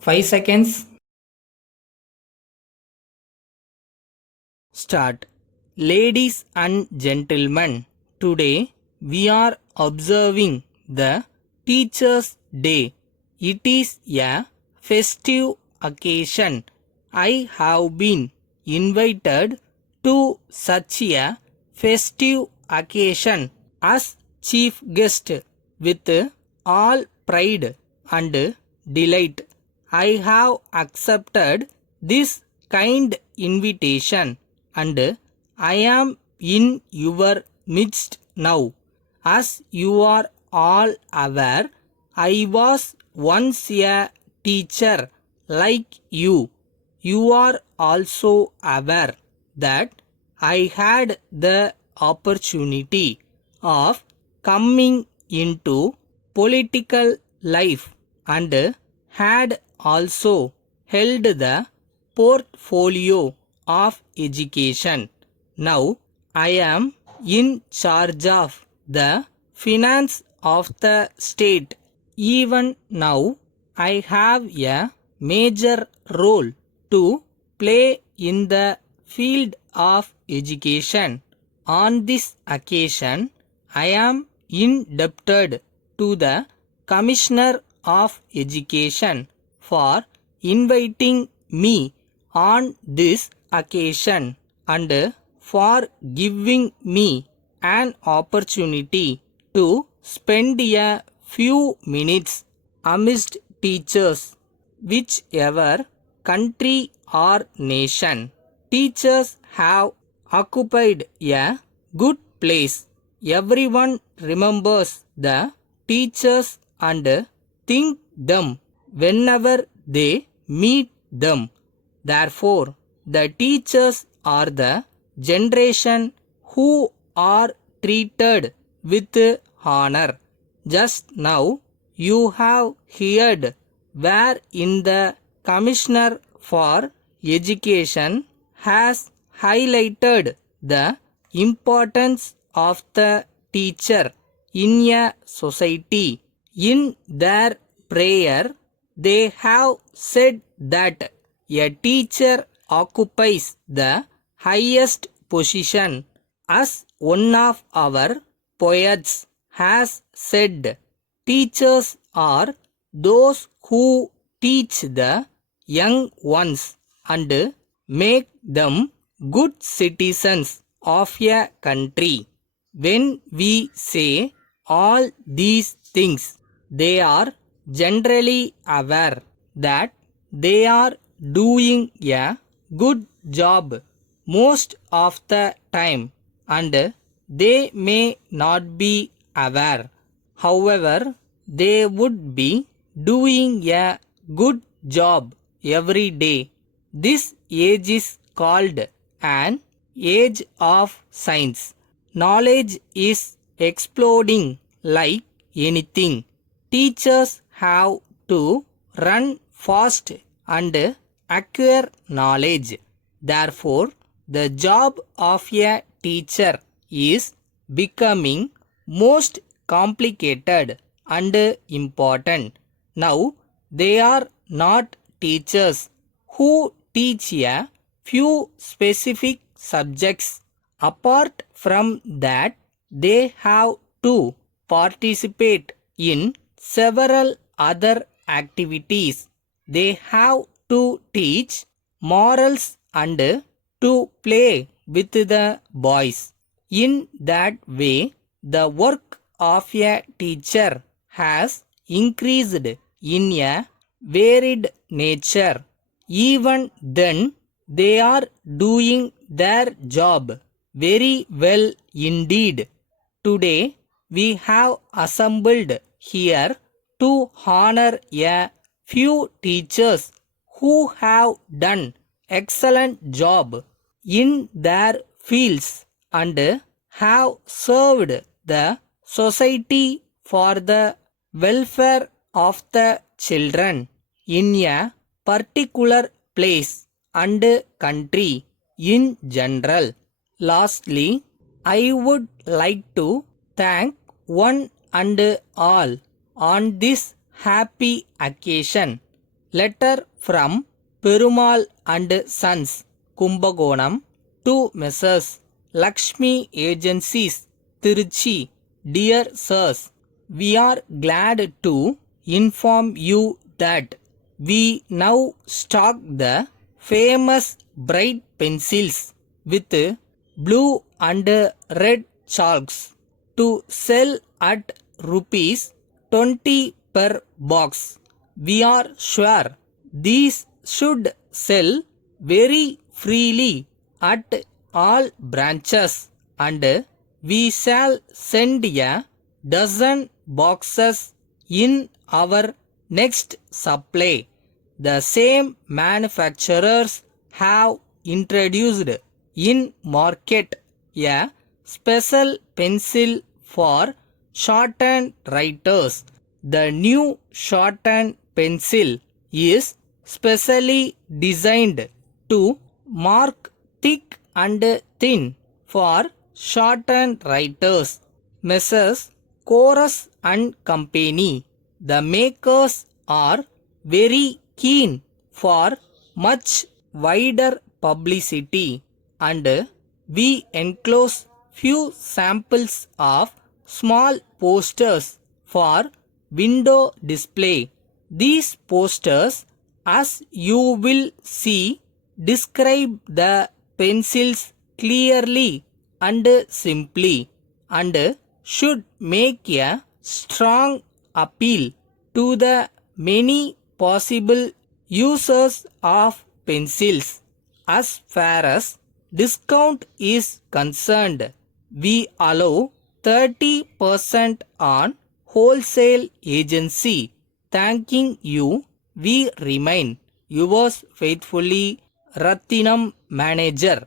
5 seconds. Start. Ladies and gentlemen, today we are observing the Teachers' Day. It is a festive occasion. I have been invited to such a festive occasion as chief guest with all pride and delight. I have accepted this kind invitation and I am in your midst now. As you are all aware, I was once a teacher like you. You are also aware that I had the opportunity of coming into political life and had also held the portfolio of education. Now I am in charge of the finance of the state. Even now I have a major role to play in the field of education. On this occasion, I am indebted to the Commissioner of Education for inviting me on this occasion and for giving me an opportunity to spend a few minutes amidst teachers, whichever country or nation. Teachers have occupied a good place. Everyone remembers the teachers and think them whenever they meet them. Therefore, the teachers are the generation who are treated with honor. Just now, you have heard where in the Commissioner for Education has highlighted the importance of the teacher in a society. In their prayer, they have said that a teacher occupies the highest position. As one of our poets has said, teachers are those who teach the young ones and make them good citizens of a country. When we say all these things, they are generally aware that they are doing a good job most of the time and they may not be aware. However, they would be doing a good job every day. This age is called an age of science. Knowledge is exploding like anything. Teachers have to run fast and acquire knowledge. Therefore, the job of a teacher is becoming most complicated and important. Now, they are not teachers who teach a few specific subjects. Apart from that, they have to participate in several other activities. They have to teach morals and to play with the boys. In that way, the work of a teacher has increased in a varied nature. Even then, they are doing their job very well indeed. Today, we have assembled here to honor a few teachers who have done excellent job in their fields and have served the society for the welfare of the children in a particular place and country in general. Lastly, I would like to thank one and all on this happy occasion. Letter from Perumal and Sons, Kumbakonam, to Messrs. Lakshmi Agencies, Tiruchi. Dear Sirs, we are glad to inform you that we now stock the famous bright pencils with blue and red chalks to sell at rupees 20 per box. We are sure these should sell very freely at all branches, and we shall send a dozen boxes in our next supply. The same manufacturers have introduced in market a special pencil for shorthand writers. The new shorthand pencil is specially designed to mark thick and thin for shorthand writers. Messrs. Chorus and Company, the makers, are very keen for much wider publicity, and we enclose few samples of small posters for window display. These posters, as you will see, describe the pencils clearly and simply, and should make a strong appeal to the many possible users of pencils. As far as discount is concerned, we allow 30% on wholesale agency. Thanking you, we remain yours faithfully, Rathinam Manager.